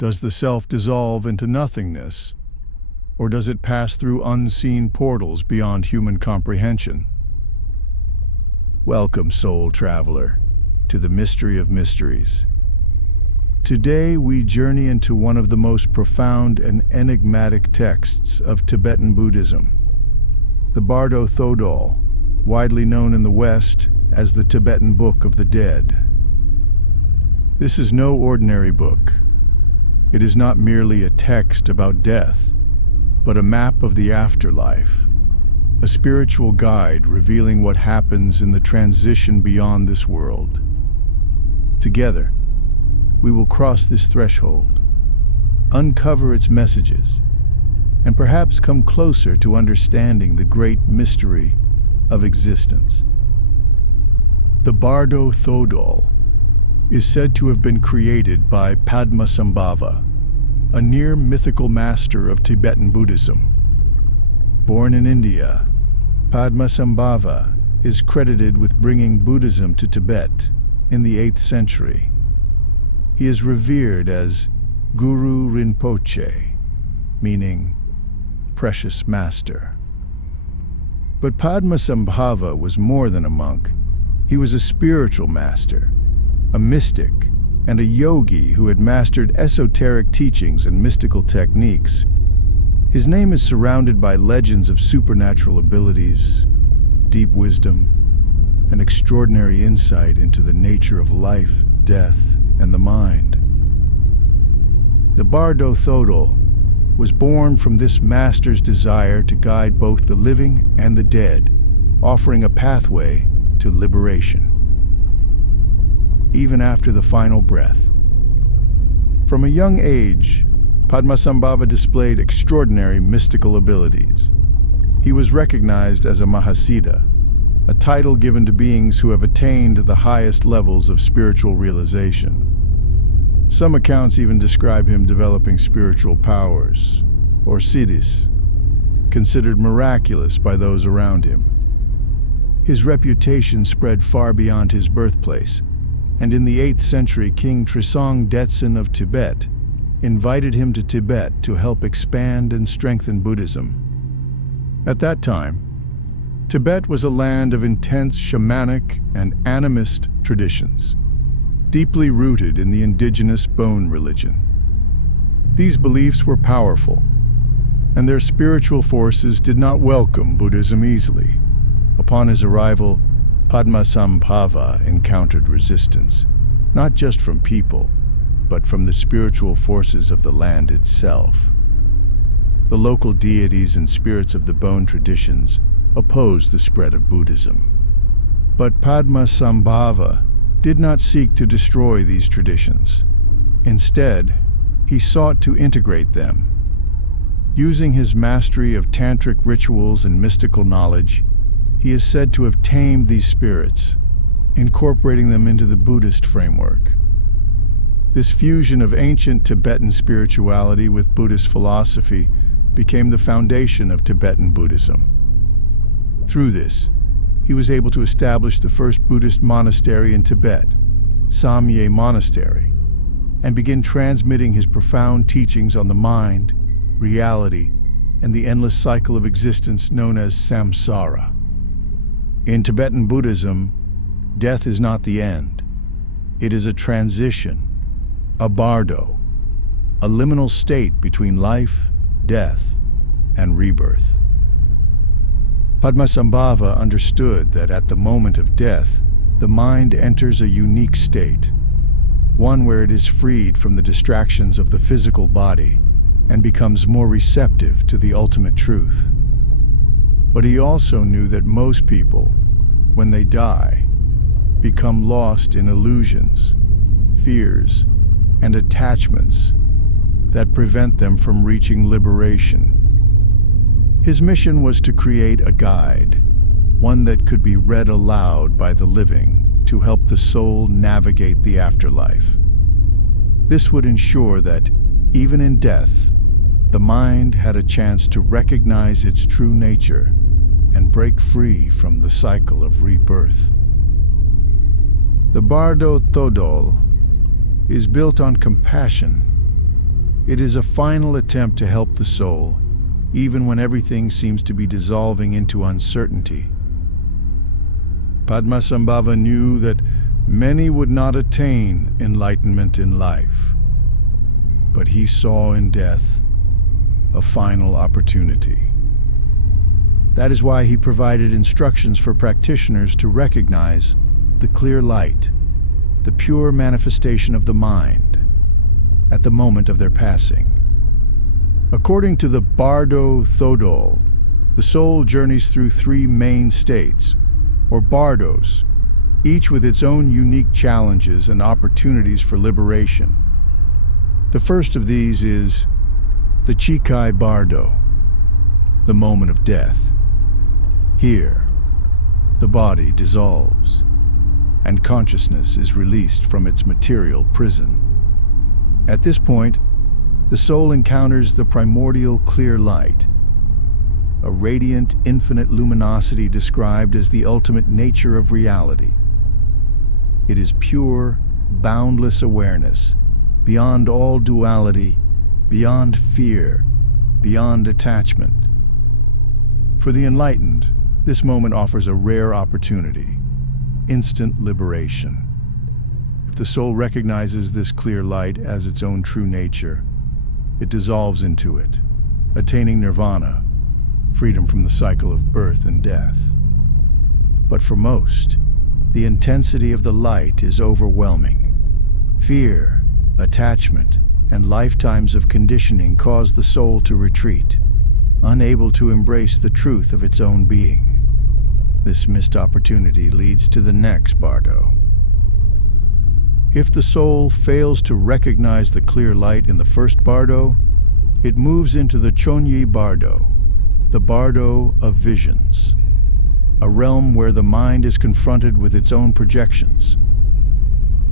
Does the self dissolve into nothingness, or does it pass through unseen portals beyond human comprehension? Welcome, soul traveler, to the mystery of mysteries. Today we journey into one of the most profound and enigmatic texts of Tibetan Buddhism, the Bardo Thodol, widely known in the West as the Tibetan Book of the Dead. This is no ordinary book. It is not merely a text about death, but a map of the afterlife, a spiritual guide revealing what happens in the transition beyond this world. Together, we will cross this threshold, uncover its messages, and perhaps come closer to understanding the great mystery of existence. The Bardo Thodol is said to have been created by Padmasambhava, a near-mythical master of Tibetan Buddhism. Born in India, Padmasambhava is credited with bringing Buddhism to Tibet in the 8th century. He is revered as Guru Rinpoche, meaning precious master. But Padmasambhava was more than a monk. He was a spiritual master, a mystic, and a yogi who had mastered esoteric teachings and mystical techniques. His name is surrounded by legends of supernatural abilities, deep wisdom, and extraordinary insight into the nature of life, death, and the mind. The Bardo Thodol was born from this master's desire to guide both the living and the dead, offering a pathway to liberation, even after the final breath. From a young age, Padmasambhava displayed extraordinary mystical abilities. He was recognized as a Mahasiddha, a title given to beings who have attained the highest levels of spiritual realization. Some accounts even describe him developing spiritual powers, or siddhis, considered miraculous by those around him. His reputation spread far beyond his birthplace, and in the 8th century, King Trisong Detsen of Tibet invited him to Tibet to help expand and strengthen Buddhism. At that time, Tibet was a land of intense shamanic and animist traditions, deeply rooted in the indigenous Bon religion. These beliefs were powerful, and their spiritual forces did not welcome Buddhism easily. Upon his arrival, Padmasambhava encountered resistance, not just from people, but from the spiritual forces of the land itself. The local deities and spirits of the Bon traditions opposed the spread of Buddhism. But Padmasambhava did not seek to destroy these traditions. Instead, he sought to integrate them. Using his mastery of tantric rituals and mystical knowledge, he is said to have tamed these spirits, incorporating them into the Buddhist framework. This fusion of ancient Tibetan spirituality with Buddhist philosophy became the foundation of Tibetan Buddhism. Through this, he was able to establish the first Buddhist monastery in Tibet, Samye Monastery, and begin transmitting his profound teachings on the mind, reality, and the endless cycle of existence known as samsara. In Tibetan Buddhism, death is not the end. It is a transition, a bardo, a liminal state between life, death, and rebirth. Padmasambhava understood that at the moment of death, the mind enters a unique state, one where it is freed from the distractions of the physical body and becomes more receptive to the ultimate truth. But he also knew that most people, when they die, become lost in illusions, fears, and attachments that prevent them from reaching liberation. His mission was to create a guide, one that could be read aloud by the living to help the soul navigate the afterlife. This would ensure that, even in death, the mind had a chance to recognize its true nature and break free from the cycle of rebirth. The Bardo Thodol is built on compassion, It is a final attempt to help the soul, even when everything seems to be dissolving into uncertainty. Padmasambhava knew that many would not attain enlightenment in life, but he saw in death a final opportunity. That is why he provided instructions for practitioners to recognize the clear light, the pure manifestation of the mind, at the moment of their passing. According to the Bardo Thodol, the soul journeys through three main states, or bardos, each with its own unique challenges and opportunities for liberation. The first of these is the Chikai Bardo, the moment of death. Here, the body dissolves, and consciousness is released from its material prison. At this point, the soul encounters the primordial clear light, a radiant, infinite luminosity described as the ultimate nature of reality. It is pure, boundless awareness, beyond all duality, beyond fear, beyond attachment. For the enlightened, this moment offers a rare opportunity: instant liberation. If the soul recognizes this clear light as its own true nature, it dissolves into it, attaining nirvana, freedom from the cycle of birth and death. But for most, the intensity of the light is overwhelming. Fear, attachment, and lifetimes of conditioning cause the soul to retreat, unable to embrace the truth of its own being. This missed opportunity leads to the next bardo. If the soul fails to recognize the clear light in the first bardo, it moves into the Chonyi Bardo, the bardo of visions, a realm where the mind is confronted with its own projections.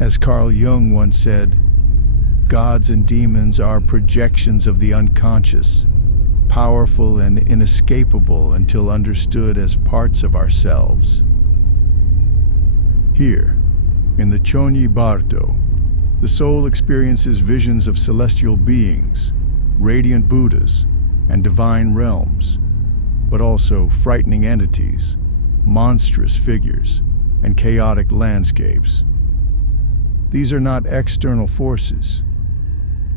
As Carl Jung once said, gods and demons are projections of the unconscious, powerful and inescapable until understood as parts of ourselves. Here, in the Chonyi Bardo, the soul experiences visions of celestial beings, radiant Buddhas, and divine realms, but also frightening entities, monstrous figures, and chaotic landscapes. These are not external forces.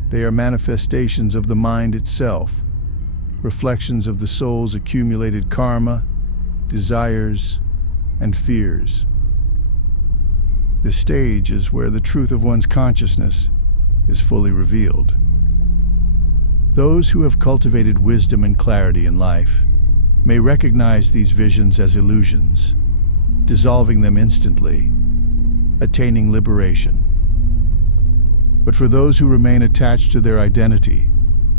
They are manifestations of the mind itself, reflections of the soul's accumulated karma, desires, and fears. This stage is where the truth of one's consciousness is fully revealed. Those who have cultivated wisdom and clarity in life may recognize these visions as illusions, dissolving them instantly, attaining liberation. But for those who remain attached to their identity,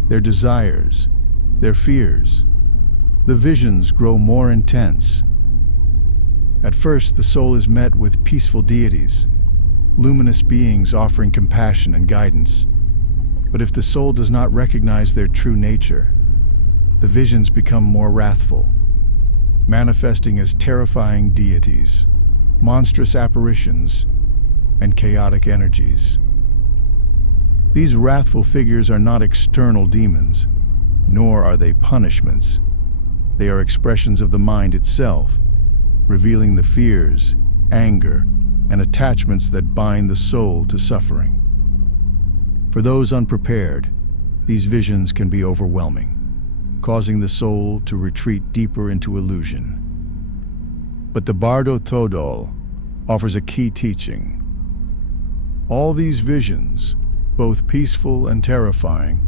their desires, their fears, the visions grow more intense. At first, the soul is met with peaceful deities, luminous beings offering compassion and guidance. But if the soul does not recognize their true nature, the visions become more wrathful, manifesting as terrifying deities, monstrous apparitions, and chaotic energies. These wrathful figures are not external demons, nor are they punishments. They are expressions of the mind itself, revealing the fears, anger, and attachments that bind the soul to suffering. For those unprepared, these visions can be overwhelming, causing the soul to retreat deeper into illusion. But the Bardo Thodol offers a key teaching. All these visions, both peaceful and terrifying,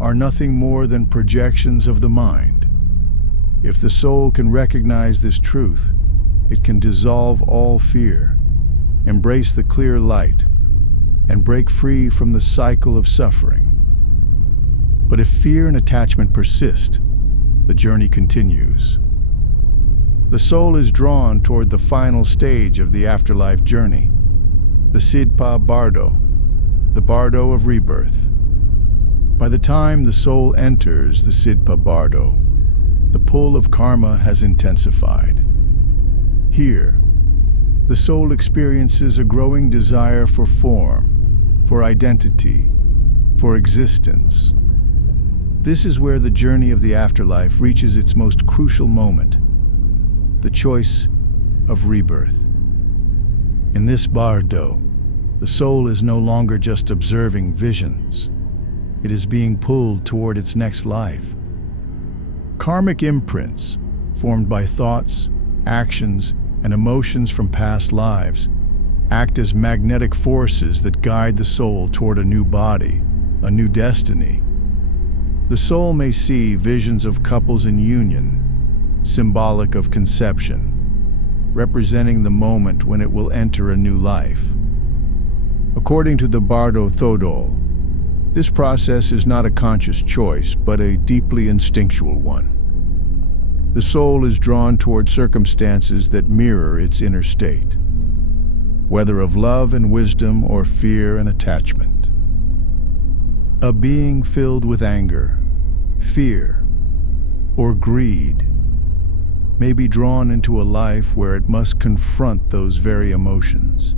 are nothing more than projections of the mind. If the soul can recognize this truth, it can dissolve all fear, embrace the clear light, and break free from the cycle of suffering. But if fear and attachment persist, the journey continues. The soul is drawn toward the final stage of the afterlife journey, the Sidpa Bardo, the bardo of rebirth. By the time the soul enters the Sidpa Bardo, the pull of karma has intensified. Here, the soul experiences a growing desire for form, for identity, for existence. This is where the journey of the afterlife reaches its most crucial moment, the choice of rebirth. In this bardo, the soul is no longer just observing visions. It is being pulled toward its next life. Karmic imprints, formed by thoughts, actions, and emotions from past lives, act as magnetic forces that guide the soul toward a new body, a new destiny. The soul may see visions of couples in union, symbolic of conception, representing the moment when it will enter a new life. According to the Bardo Thodol, this process is not a conscious choice, but a deeply instinctual one. The soul is drawn toward circumstances that mirror its inner state, whether of love and wisdom or fear and attachment. A being filled with anger, fear, or greed may be drawn into a life where it must confront those very emotions.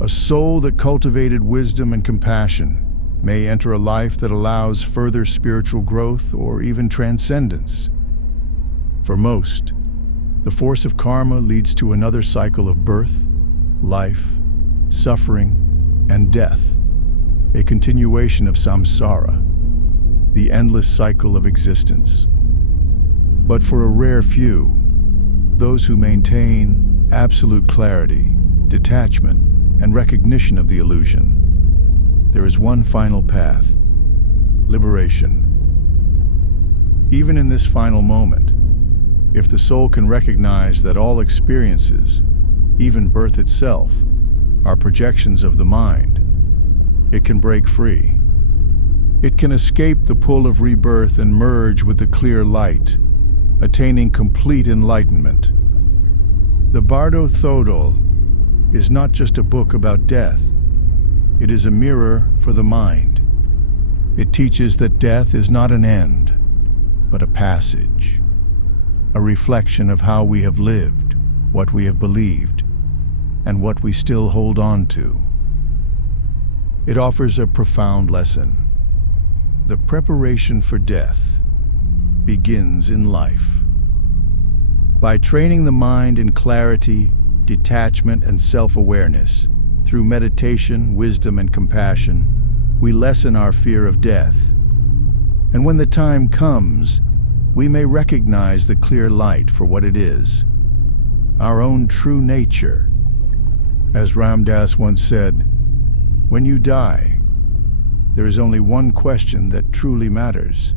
A soul that cultivated wisdom and compassion may enter a life that allows further spiritual growth or even transcendence. For most, the force of karma leads to another cycle of birth, life, suffering, and death, a continuation of samsara, the endless cycle of existence. But for a rare few, those who maintain absolute clarity, detachment, and recognition of the illusion, there is one final path: liberation. Even in this final moment, if the soul can recognize that all experiences, even birth itself, are projections of the mind, it can break free. It can escape the pull of rebirth and merge with the clear light, attaining complete enlightenment. The Bardo Thodol is not just a book about death. It is a mirror for the mind. It teaches that death is not an end, but a passage, a reflection of how we have lived, what we have believed, and what we still hold on to. It offers a profound lesson. The preparation for death begins in life. By training the mind in clarity, detachment, and self-awareness, through meditation, wisdom, and compassion, we lessen our fear of death. And when the time comes, we may recognize the clear light for what it is, our own true nature. As Ram Dass once said, "When you die, there is only one question that truly matters.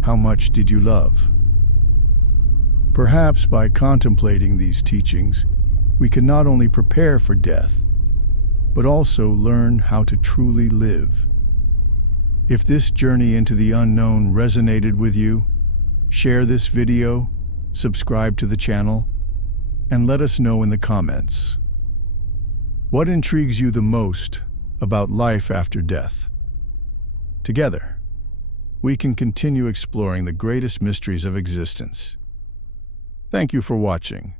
How much did you love?" Perhaps by contemplating these teachings, we can not only prepare for death, but also learn how to truly live. If this journey into the unknown resonated with you, share this video, subscribe to the channel, and let us know in the comments. What intrigues you the most about life after death? Together, we can continue exploring the greatest mysteries of existence. Thank you for watching.